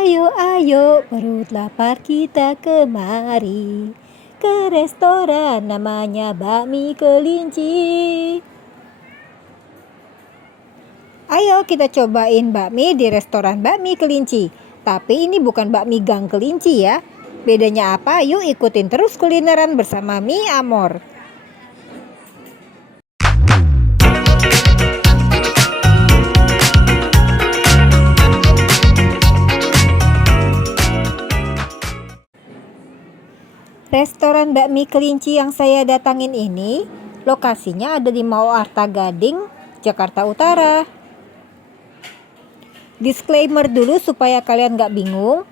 Ayo, ayo, perut lapar kita kemari ke restoran namanya Bakmi Kelinci. Ayo kita cobain bakmi di restoran Bakmi Kelinci. Tapi ini bukan bakmi Gang Kelinci ya. Bedanya apa? Yuk ikutin terus kulineran bersama Mi Amor. Restoran Bakmi Kelinci yang saya datangin ini lokasinya ada di Mall Arta Gading, Jakarta Utara. Disclaimer dulu supaya kalian gak bingung.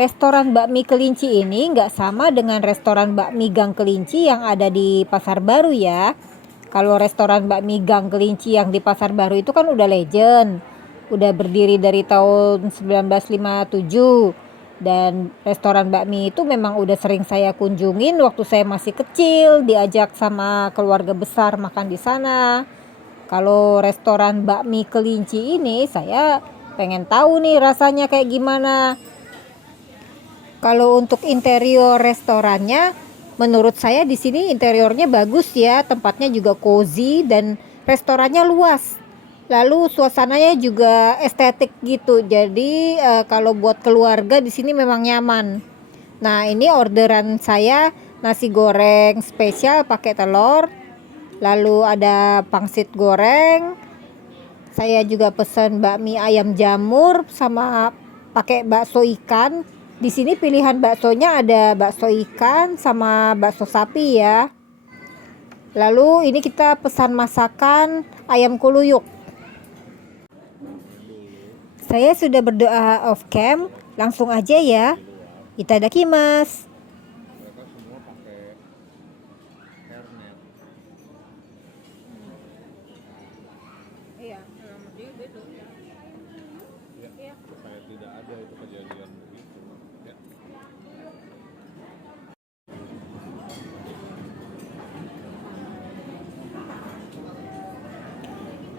Restoran Bakmi Kelinci ini gak sama dengan restoran Bakmi Gang Kelinci yang ada di Pasar Baru ya. Kalau restoran Bakmi Gang Kelinci yang di Pasar Baru itu kan udah legend. Udah berdiri dari tahun 1957. Dan restoran bakmi itu memang udah sering saya kunjungin waktu saya masih kecil, diajak sama keluarga besar makan di sana. Kalau restoran Bakmi Kelinci ini saya pengen tahu nih rasanya kayak gimana. Kalau untuk interior restorannya, menurut saya di sini interiornya bagus ya, tempatnya juga cozy dan restorannya luas. Lalu suasananya juga estetik gitu. Jadi kalau buat keluarga di sini memang nyaman. Nah, ini orderan saya nasi goreng spesial pakai telur. Lalu ada pangsit goreng. Saya juga pesan bakmi ayam jamur sama pakai bakso ikan. Di sini pilihan baksonya ada bakso ikan sama bakso sapi ya. Lalu ini kita pesan masakan ayam kuluyuk. Saya sudah berdoa off cam, langsung aja ya. Itadakimasu. Mereka semua pakai hairnet. Iya, dia beda. Ya, supaya tidak ada itu kejadian begitu. Ya.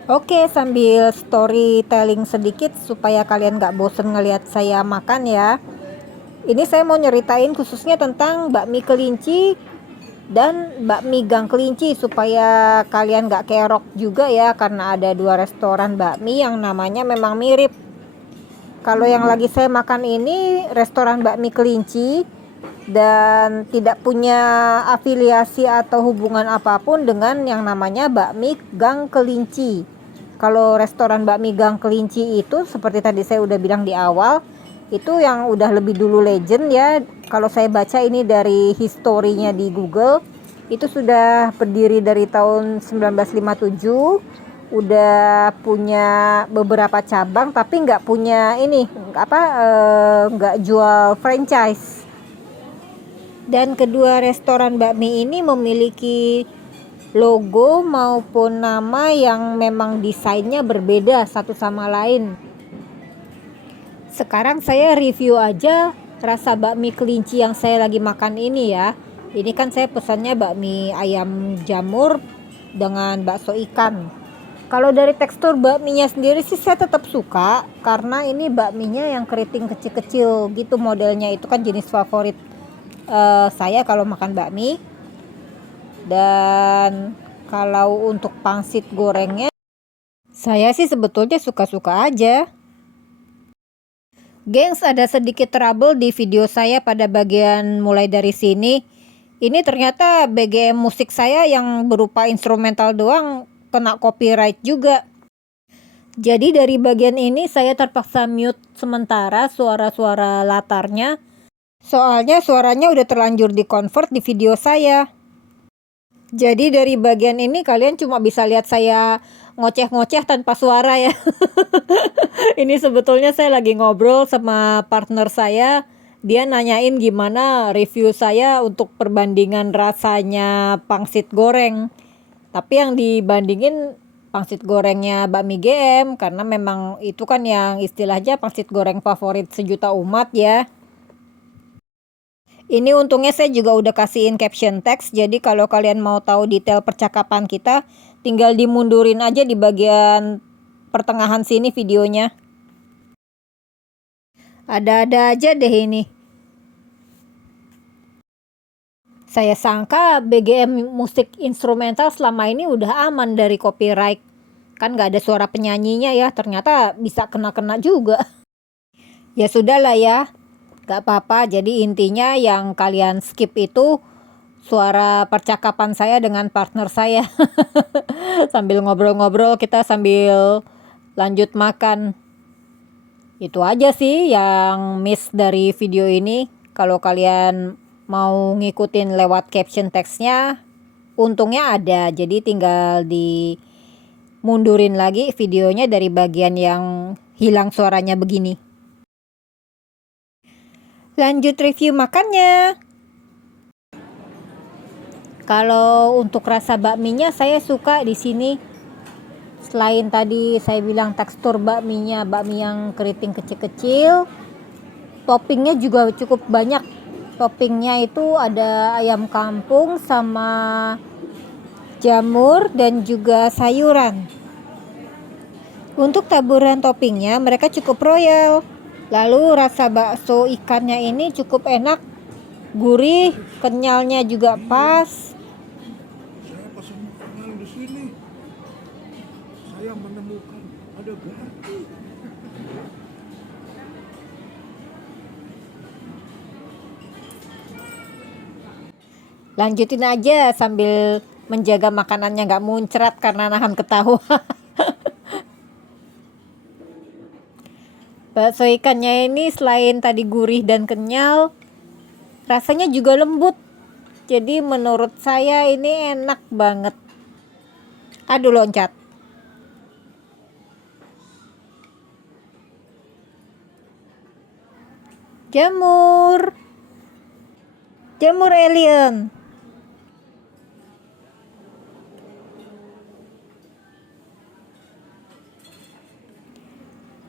Oke, sambil storytelling sedikit supaya kalian gak bosen ngelihat saya makan ya. Ini saya mau nyeritain khususnya tentang bakmi kelinci dan bakmi Gang Kelinci supaya kalian gak kerok juga ya, karena ada dua restoran bakmi yang namanya memang mirip. Kalau yang lagi saya makan ini restoran Bakmi Kelinci dan tidak punya afiliasi atau hubungan apapun dengan yang namanya Bakmi Gang Kelinci. Kalau restoran Bakmi Gang Kelinci itu seperti tadi saya udah bilang di awal, itu yang udah lebih dulu legend ya. Kalau saya baca ini dari historinya di Google, itu sudah berdiri dari tahun 1957. Udah punya beberapa cabang tapi nggak punya ini nggak jual franchise. Dan kedua restoran bakmi ini memiliki logo maupun nama yang memang desainnya berbeda satu sama lain. Sekarang saya review aja rasa bakmi kelinci yang saya lagi makan ini ya. Ini kan saya pesannya bakmi ayam jamur dengan bakso ikan. Kalau dari tekstur bakminya sendiri sih saya tetap suka, karena ini bakminya yang keriting kecil-kecil gitu modelnya. Itu kan jenis favorit saya kalau makan bakmi. Dan kalau untuk pangsit gorengnya, saya sih sebetulnya suka-suka aja. Gengs, ada sedikit trouble di video saya pada bagian mulai dari sini. Ini ternyata BGM musik saya yang berupa instrumental doang kena copyright juga. Jadi dari bagian ini saya terpaksa mute sementara suara-suara latarnya. Soalnya suaranya udah terlanjur di-convert di video saya. Jadi dari bagian ini kalian cuma bisa lihat saya ngoceh-ngoceh tanpa suara ya. Ini sebetulnya saya lagi ngobrol sama partner saya. Dia nanyain gimana review saya untuk perbandingan rasanya pangsit goreng. Tapi yang dibandingin pangsit gorengnya bakmi GM, karena memang itu kan yang istilahnya pangsit goreng favorit sejuta umat ya. Ini untungnya saya juga udah kasihin caption text, jadi kalau kalian mau tahu detail percakapan kita, tinggal dimundurin aja di bagian pertengahan sini videonya. Ada-ada aja deh ini. Saya sangka BGM musik instrumental selama ini udah aman dari copyright. Kan gak ada suara penyanyinya ya, ternyata bisa kena-kena juga. Ya sudahlah ya, gak apa-apa. Jadi intinya yang kalian skip itu suara percakapan saya dengan partner saya. Sambil ngobrol-ngobrol, kita sambil lanjut makan. Itu aja sih yang miss dari video ini. Kalau kalian mau ngikutin lewat caption teksnya, untungnya ada. Jadi tinggal dimundurin lagi videonya dari bagian yang hilang suaranya begini. Lanjut review makannya. Kalau untuk rasa bakminya saya suka di sini. Selain tadi saya bilang tekstur bakminya, bakmi yang keriting kecil-kecil, toppingnya juga cukup banyak. Toppingnya itu ada ayam kampung sama jamur dan juga sayuran. Untuk taburan toppingnya mereka cukup royal. Lalu rasa bakso ikannya ini cukup enak, gurih, kenyalnya juga pas. Saya pesan makanan di sini. Saya menemukan ada ganti. Lanjutin aja sambil menjaga makanannya nggak muncrat karena nahan ketawa. Bakso ikannya ini selain tadi gurih dan kenyal, rasanya juga lembut. Jadi menurut saya ini enak banget. Aduh loncat. Jamur. Jamur alien.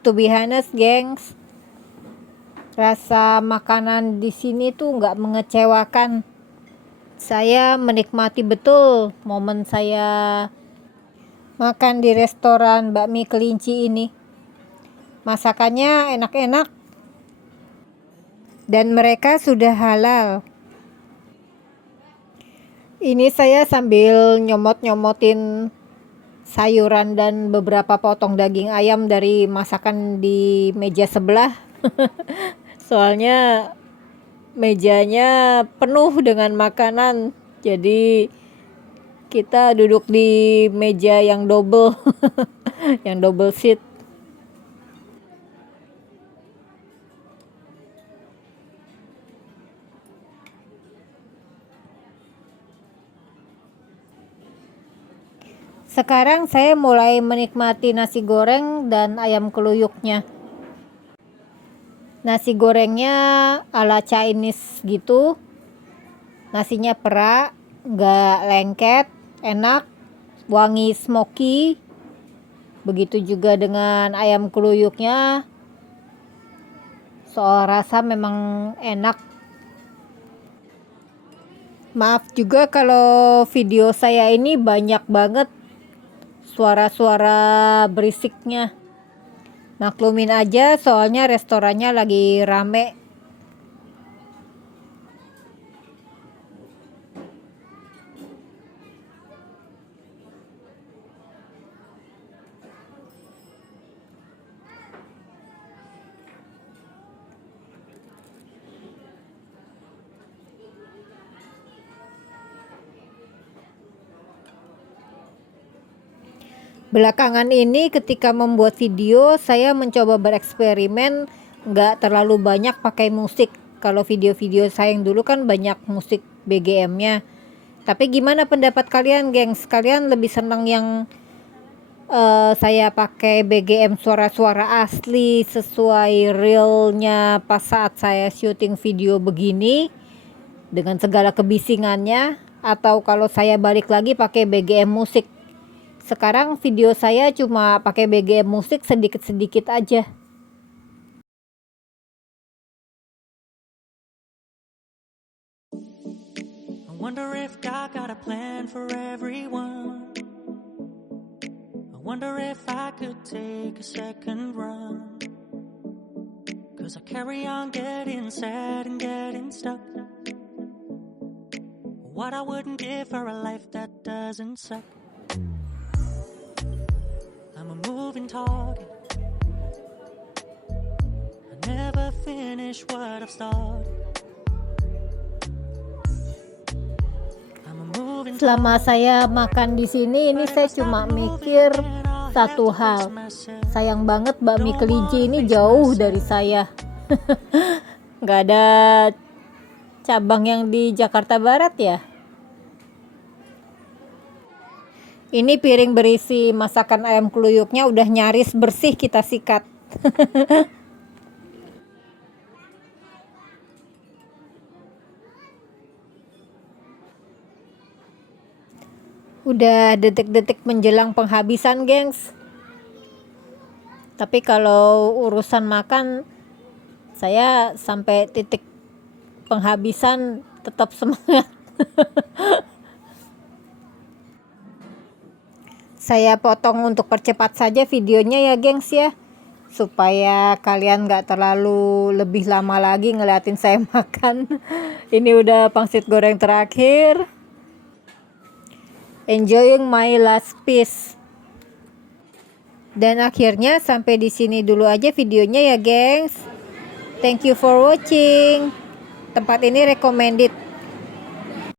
To be honest, gengs, rasa makanan di sini tuh nggak mengecewakan. Saya menikmati betul momen saya makan di restoran bakmi kelinci ini. Masakannya enak-enak dan mereka sudah halal. Ini saya sambil nyomot-nyomotin sayuran dan beberapa potong daging ayam dari masakan di meja sebelah. Soalnya mejanya penuh dengan makanan. Jadi kita duduk di meja yang double, yang double seat. Sekarang saya mulai menikmati nasi goreng dan ayam keluyuknya. Nasi gorengnya ala Chinese gitu. Nasinya perak, nggak lengket, enak, wangi smoky. Begitu juga dengan ayam keluyuknya. Soal rasa memang enak. Maaf juga kalau video saya ini banyak banget suara-suara berisiknya. Maklumin aja soalnya restorannya lagi rame. Belakangan ini ketika membuat video, saya mencoba bereksperimen nggak terlalu banyak pakai musik. Kalau video-video saya yang dulu kan banyak musik BGM-nya. Tapi gimana pendapat kalian, gengs? Kalian lebih senang yang saya pakai BGM suara-suara asli sesuai realnya pas saat saya syuting video begini dengan segala kebisingannya, atau kalau saya balik lagi pakai BGM musik? Sekarang video saya cuma pakai BGM musik sedikit-sedikit aja. I wonder if God got a plan for everyone. I wonder if I could take a second run. 'cause I carry on getting sad and getting stuck. What I wouldn't give for a life that doesn't suck. I'm a moving target. I never finish what I've started. I'm a moving Selama saya makan di sini, ini saya cuma mikir satu hal. Sayang banget bakmi kelinci ini jauh dari saya. Nggak ada cabang yang di Jakarta Barat ya. Ini piring berisi masakan ayam keluyuknya udah nyaris bersih kita sikat. Udah detik-detik menjelang penghabisan, gengs. Tapi kalau urusan makan, saya sampai titik penghabisan tetap semangat. Saya potong untuk percepat saja videonya ya, gengs ya. Supaya kalian gak terlalu lebih lama lagi ngeliatin saya makan. Ini udah pangsit goreng terakhir. Enjoying my last piece. Dan akhirnya sampai di sini dulu aja videonya ya, gengs. Thank you for watching. Tempat ini recommended